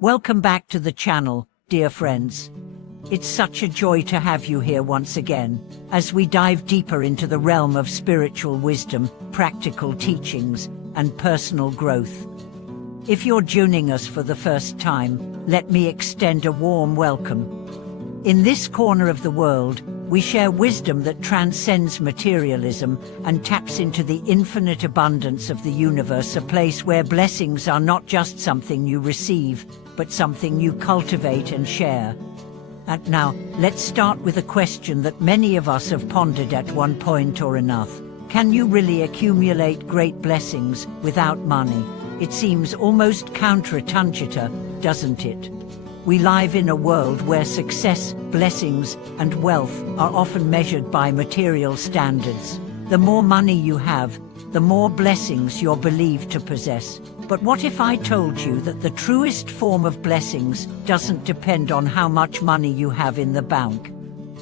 Welcome back to the channel, dear friends. It's such a joy to have you here once again, as we dive deeper into the realm of spiritual wisdom, practical teachings, and personal growth. If you're joining us for the first time, let me extend a warm welcome. In this corner of the world, we share wisdom that transcends materialism and taps into the infinite abundance of the universe, a place where blessings are not just something you receive, but something you cultivate and share. And now, let's start with a question that many of us have pondered at one point or another. Can you really accumulate great blessings without money? It seems almost counterintuitive, doesn't it? We live in a world where success, blessings, and wealth are often measured by material standards. The more money you have, the more blessings you're believed to possess. But what if I told you that the truest form of blessings doesn't depend on how much money you have in the bank?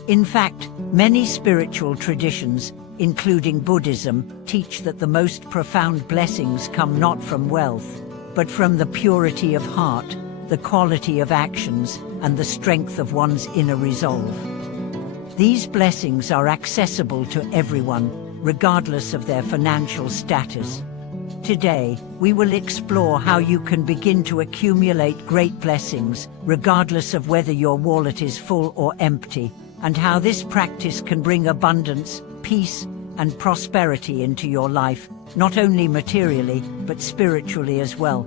In fact, many spiritual traditions, including Buddhism, teach that the most profound blessings come not from wealth, but from the purity of heart, the quality of actions, and the strength of one's inner resolve. These blessings are accessible to everyone, regardless of their financial status. Today, we will explore how you can begin to accumulate great blessings, regardless of whether your wallet is full or empty, and how this practice can bring abundance, peace, and prosperity into your life, not only materially, but spiritually as well.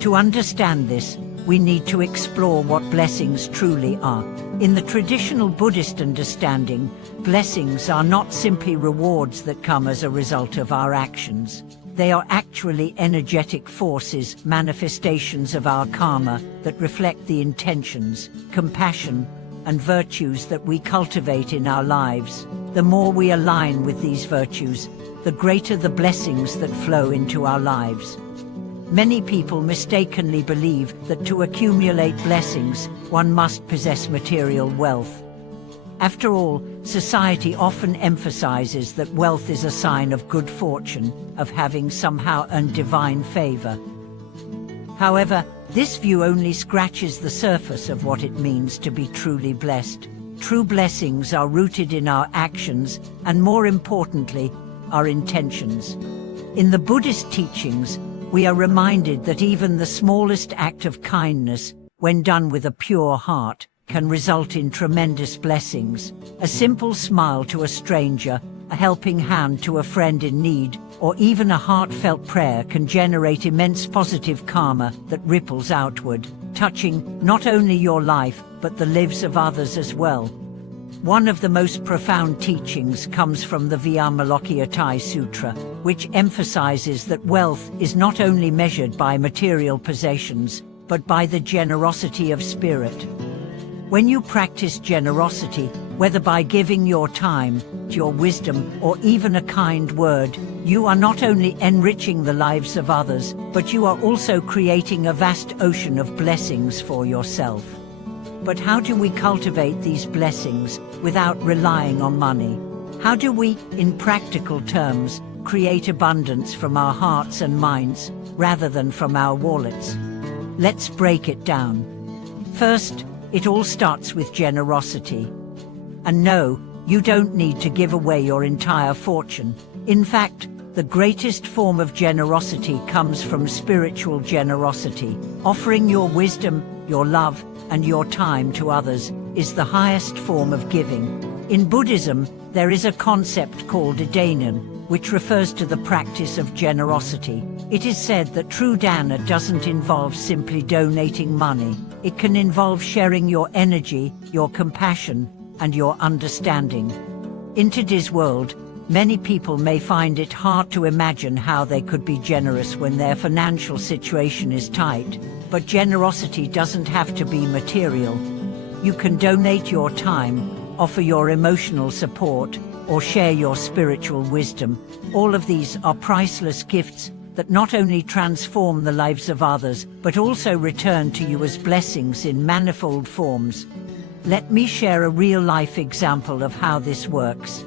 To understand this, we need to explore what blessings truly are. In the traditional Buddhist understanding, blessings are not simply rewards that come as a result of our actions. They are actually energetic forces, manifestations of our karma, that reflect the intentions, compassion, and virtues that we cultivate in our lives. The more we align with these virtues, the greater the blessings that flow into our lives. Many people mistakenly believe that to accumulate blessings, one must possess material wealth. After all, society often emphasizes that wealth is a sign of good fortune, of having somehow earned divine favor. However, this view only scratches the surface of what it means to be truly blessed. True blessings are rooted in our actions, and more importantly, our intentions. In the Buddhist teachings, we are reminded that even the smallest act of kindness, when done with a pure heart, can result in tremendous blessings. A simple smile to a stranger, a helping hand to a friend in need, or even a heartfelt prayer can generate immense positive karma that ripples outward, touching not only your life, but the lives of others as well. One of the most profound teachings comes from the Viyamalokitaya Sutra, which emphasizes that wealth is not only measured by material possessions, but by the generosity of spirit. When you practice generosity, whether by giving your time, your wisdom, or even a kind word, you are not only enriching the lives of others, but you are also creating a vast ocean of blessings for yourself. But how do we cultivate these blessings without relying on money? How do we, in practical terms, create abundance from our hearts and minds, rather than from our wallets? Let's break it down. First, it all starts with generosity. And no, you don't need to give away your entire fortune. In fact, the greatest form of generosity comes from spiritual generosity. Offering your wisdom, your love, and your time to others is the highest form of giving. In Buddhism, there is a concept called dana, which refers to the practice of generosity. It is said that true dana doesn't involve simply donating money. It can involve sharing your energy, your compassion, and your understanding. In today's world, many people may find it hard to imagine how they could be generous when their financial situation is tight. But generosity doesn't have to be material. You can donate your time, offer your emotional support, or share your spiritual wisdom. All of these are priceless gifts that not only transform the lives of others, but also return to you as blessings in manifold forms. Let me share a real-life example of how this works.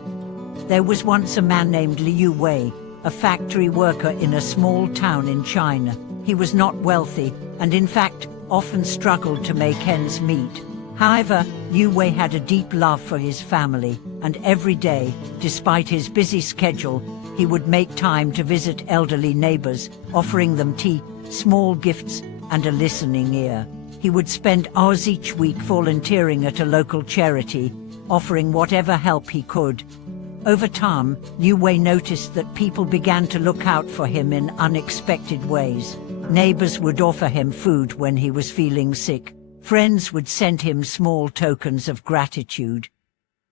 There was once a man named Liu Wei, a factory worker in a small town in China. He was not wealthy, and in fact, often struggled to make ends meet. However, Yu Wei had a deep love for his family, and every day, despite his busy schedule, he would make time to visit elderly neighbors, offering them tea, small gifts, and a listening ear. He would spend hours each week volunteering at a local charity, offering whatever help he could. Over time, Yu Wei noticed that people began to look out for him in unexpected ways. Neighbors would offer him food when he was feeling sick. Friends would send him small tokens of gratitude.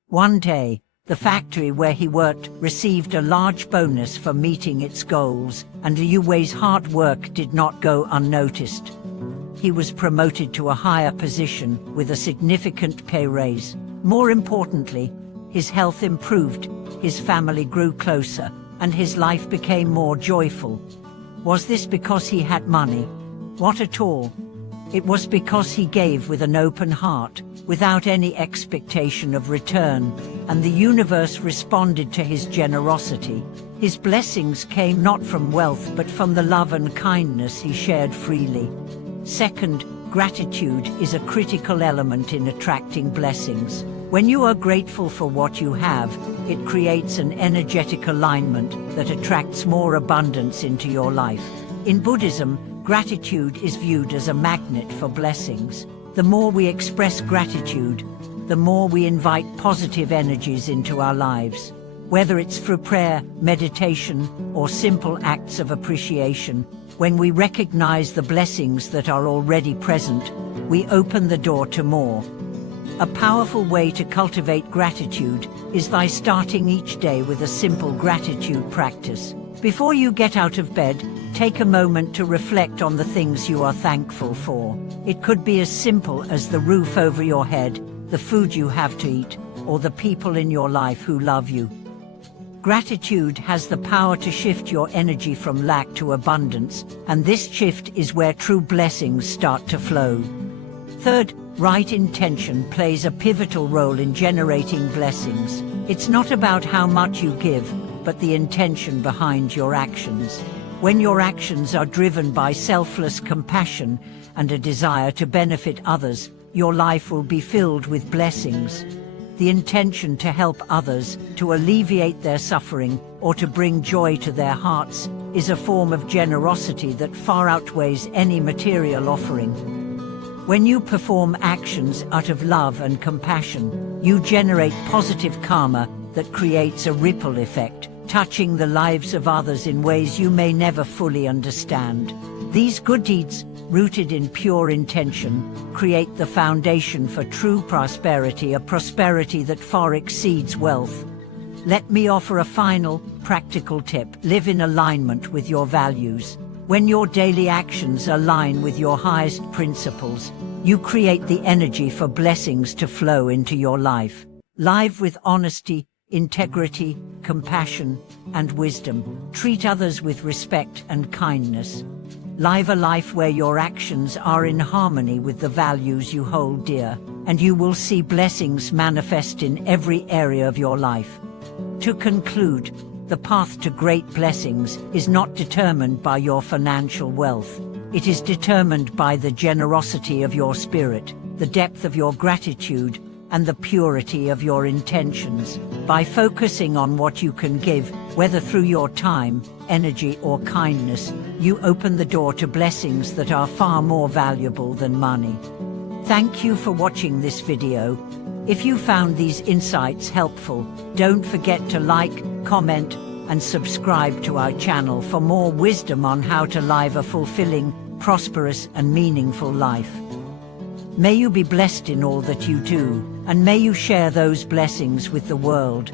One day, the factory where he worked received a large bonus for meeting its goals, and Yu Wei's hard work did not go unnoticed. He was promoted to a higher position with a significant pay raise. More importantly, his health improved, his family grew closer, and his life became more joyful. Was this because he had money? Not at all. It was because he gave with an open heart, without any expectation of return, and the universe responded to his generosity. His blessings came not from wealth but from the love and kindness he shared freely. Second, gratitude is a critical element in attracting blessings. When you are grateful for what you have, it creates an energetic alignment that attracts more abundance into your life. In Buddhism, gratitude is viewed as a magnet for blessings. The more we express gratitude, the more we invite positive energies into our lives. Whether it's through prayer, meditation, or simple acts of appreciation, when we recognize the blessings that are already present, we open the door to more. A powerful way to cultivate gratitude is by starting each day with a simple gratitude practice. Before you get out of bed, take a moment to reflect on the things you are thankful for. It could be as simple as the roof over your head, the food you have to eat, or the people in your life who love you. Gratitude has the power to shift your energy from lack to abundance, and this shift is where true blessings start to flow. Third, right intention plays a pivotal role in generating blessings. It's not about how much you give, but the intention behind your actions. When your actions are driven by selfless compassion and a desire to benefit others, your life will be filled with blessings. The intention to help others, to alleviate their suffering, or to bring joy to their hearts is a form of generosity that far outweighs any material offering. When you perform actions out of love and compassion, you generate positive karma that creates a ripple effect, touching the lives of others in ways you may never fully understand. These good deeds, rooted in pure intention, create the foundation for true prosperity, a prosperity that far exceeds wealth. Let me offer a final, practical tip. Live in alignment with your values. When your daily actions align with your highest principles, you create the energy for blessings to flow into your life. Live with honesty, integrity, compassion, and wisdom. Treat others with respect and kindness. Live a life where your actions are in harmony with the values you hold dear, and you will see blessings manifest in every area of your life. To conclude, the path to great blessings is not determined by your financial wealth. It is determined by the generosity of your spirit, the depth of your gratitude, and the purity of your intentions. By focusing on what you can give, whether through your time, energy, or kindness, you open the door to blessings that are far more valuable than money. Thank you for watching this video. If you found these insights helpful, don't forget to like, comment, and subscribe to our channel for more wisdom on how to live a fulfilling, prosperous, and meaningful life. May you be blessed in all that you do, and may you share those blessings with the world.